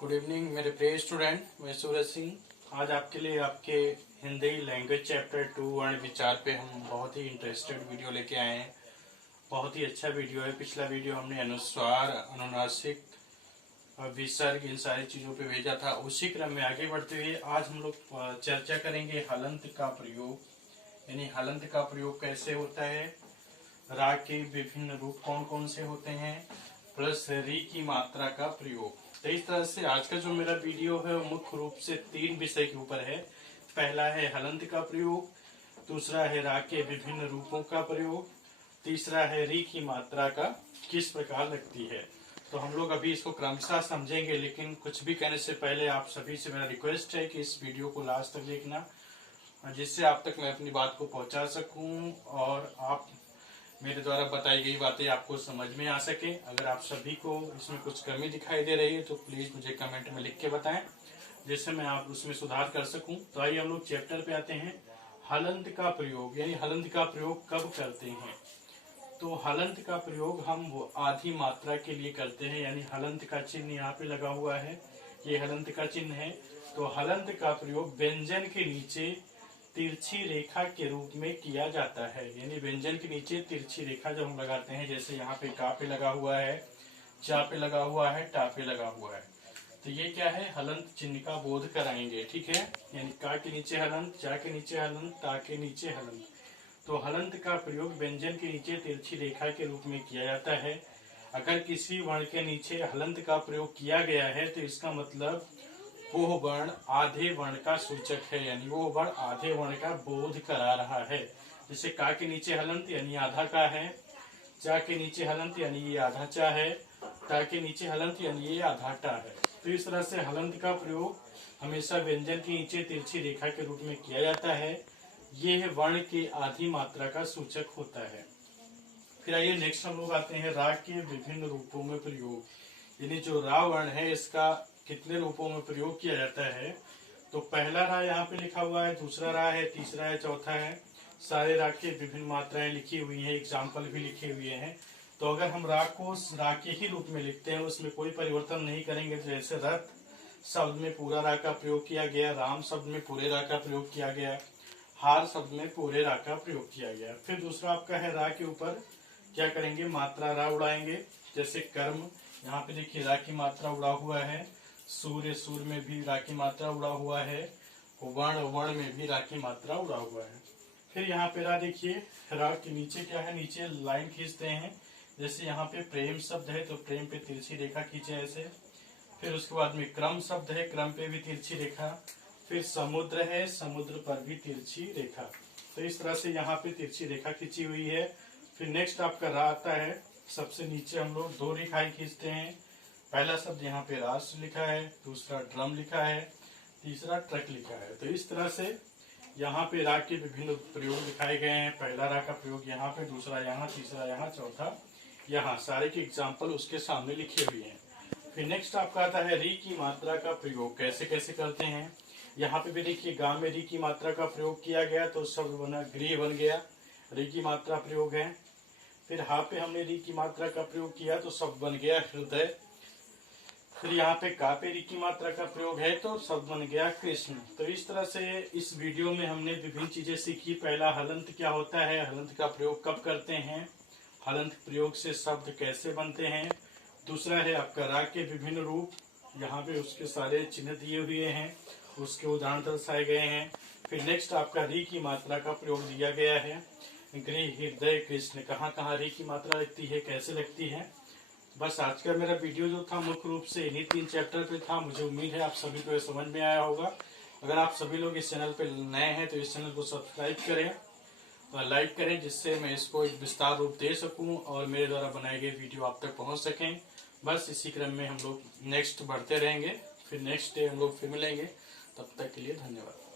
Good evening मेरे प्रिय student, मैं सूरज सिंह। आज आपके लिए आपके हिंदी लैंग्वेज चैप्टर 2 वर्ण विचार पे हम बहुत ही इंटरेस्टेड वीडियो लेके आए हैं। बहुत ही अच्छा वीडियो है। पिछला वीडियो हमने अनुस्वार, अनुनासिक, विसर्ग, इन सारी चीजों पे भेजा था। उसी क्रम में आगे बढ़ते हुए आज हम लोग चर्चा करेंगे हलंत का प्रयोग, यानी हलंत का प्रयोग कैसे होता है, रा के विभिन्न रूप कौन कौन से होते हैं, प्लस री की मात्रा का प्रयोग। तो इस तरह से आज का जो मेरा वीडियो है वो मुख्य रूप से 3 विषय के ऊपर है। पहला है हलंत का प्रयोग, दूसरा है रा के विभिन्न रूपों का प्रयोग, तीसरा है री की मात्रा का किस प्रकार लगती है। तो हम लोग अभी इसको क्रमशः समझेंगे, लेकिन कुछ भी कहने से पहले आप सभी से मेरा रिक्वेस्ट है कि इस वीडियो को लास्ट तक देखना, जिससे आप तक मैं अपनी बात को पहुंचा सकूं और आप मेरे द्वारा बताई गई बातें आपको समझ में आ सके। अगर आप सभी को इसमें कुछ कमी दिखाई दे रही है तो प्लीज मुझे कमेंट में लिख के बताएं, जिससे मैं आप उसमें सुधार कर सकूं। तो आइए हम लोग चैप्टर पे आते हैं। हलंत का प्रयोग, यानी हलंत का प्रयोग कब करते हैं। तो हलंत का प्रयोग हम वो आधी मात्रा के लिए करते हैं, यानी हलंत का चिन्ह यहाँ पे लगा हुआ है, ये हलंत का चिन्ह है। तो हलंत का प्रयोग व्यंजन के नीचे तिरछी रेखा के रूप में किया जाता है, यानी व्यंजन के नीचे तिरछी रेखा जब हम लगाते हैं, जैसे यहाँ पे का पे लगा हुआ है, चा पे लगा हुआ है, टा पे लगा हुआ है, तो ये क्या है, हलंत चिन्ह का बोध कराएंगे। ठीक है, यानी का के नीचे हलंत, चा के नीचे हलंत, टा के नीचे हलंत। तो हलंत का प्रयोग व्यंजन के नीचे तिरछी रेखा के रूप में किया जाता है। अगर किसी वर्ण के नीचे हलंत का प्रयोग किया गया है तो इसका मतलब वो वर्ण आधे वर्ण का सूचक है, यानी वो वर्ण आधे वर्ण का बोध करा रहा है। जैसे का के नीचे हलंत यानी आधा का है, चा के नीचे हलंत यानी ये आधा चा है, टा के नीचे हलंत यानी ये आधा टा है। तो इस तरह से हलंत का प्रयोग हमेशा व्यंजन के नीचे तिरछी रेखा के रूप में किया जाता है। ये वर्ण की आधी मात्रा का सूचक होता है। फिर आइए नेक्स्ट हम लोग आते हैं रा के विभिन्न रूपों में प्रयोग, यानी जो रा वर्ण है इसका कितने रूपों में प्रयोग किया जाता है। तो पहला रा यहाँ पे लिखा हुआ है, दूसरा रा है, तीसरा है, चौथा है। सारे रा के विभिन्न मात्राएं लिखी हुई हैं, एग्जाम्पल भी लिखे हुए हैं। तो अगर हम रा को रा के ही रूप में लिखते हैं, उसमें कोई परिवर्तन नहीं करेंगे, तो जैसे रथ शब्द में पूरा रा का प्रयोग किया गया, राम शब्द में पूरे रा का प्रयोग किया गया, हार शब्द में पूरे रा का प्रयोग किया गया। फिर दूसरा आपका है रा के ऊपर क्या करेंगे, मात्रा रा उड़ाएंगे। जैसे कर्म, यहाँ पे देखिए रा की मात्रा उड़ा हुआ है, सूर्य, सूर्य में भी रा की मात्रा उड़ा हुआ है, वर्ण, वर्ण में भी रा की मात्रा उड़ा हुआ है। फिर यहाँ पे रा देखिए, रा के नीचे क्या है, नीचे लाइन खींचते हैं। जैसे यहाँ पे प्रेम शब्द है तो प्रेम पे तिरछी रेखा खींचे ऐसे। फिर उसके बाद में क्रम शब्द है, क्रम पे भी तिरछी रेखा। फिर समुद्र है, समुद्र पर भी तिरछी रेखा। तो इस तरह से यहाँ पे तिरछी रेखा खींची हुई है। फिर नेक्स्ट आपका रा आता है, सबसे नीचे हम लोग 2 रेखाएं खींचते हैं। पहला शब्द यहाँ पे राष्ट्र लिखा है, दूसरा ड्रम लिखा है, तीसरा ट्रक लिखा है। तो इस तरह से यहाँ पे रा के विभिन्न प्रयोग दिखाए गए हैं। पहला रा का प्रयोग यहाँ पे, दूसरा यहाँ, तीसरा यहाँ, चौथा यहाँ, सारे के एग्जाम्पल उसके सामने लिखे हुए हैं। फिर नेक्स्ट आपका आता है री की मात्रा का प्रयोग, कैसे कैसे करते हैं। यहाँ पे भी देखिए गा में री की मात्रा का प्रयोग किया गया तो शब्द बना गृह बन गया, री की मात्रा प्रयोग है। फिर हा पे हमने री की मात्रा का प्रयोग किया तो शब्द बन गया हृदय। फिर यहाँ पे का पे री की मात्रा का प्रयोग है तो शब्द बन गया कृष्ण। तो इस तरह से इस वीडियो में हमने विभिन्न चीजें सीखी। पहला हलंत क्या होता है, हलंत का प्रयोग कब करते हैं, हलंत प्रयोग से शब्द कैसे बनते हैं। दूसरा है आपका रा के विभिन्न रूप, यहाँ पे उसके सारे चिन्ह दिए हुए हैं, उसके उदाहरण दर्शाए गए हैं। फिर नेक्स्ट आपका री की मात्रा का प्रयोग दिया गया है, गृह, हृदय, कृष्ण, कहाँ कहाँ री की मात्रा लगती है, कैसे लगती है। बस आज का मेरा वीडियो जो था मुख्य रूप से इन्हीं 3 चैप्टर पे था। मुझे उम्मीद है आप सभी को ये समझ में आया होगा। अगर आप सभी लोग इस चैनल पे नए हैं तो इस चैनल को सब्सक्राइब करें और लाइक करें, जिससे मैं इसको एक विस्तार रूप दे सकूं और मेरे द्वारा बनाए गए वीडियो आप तक पहुंच सकें। बस इसी क्रम में हम लोग नेक्स्ट बढ़ते रहेंगे। फिर नेक्स्ट डे हम लोग फिर मिलेंगे। तब तक के लिए धन्यवाद।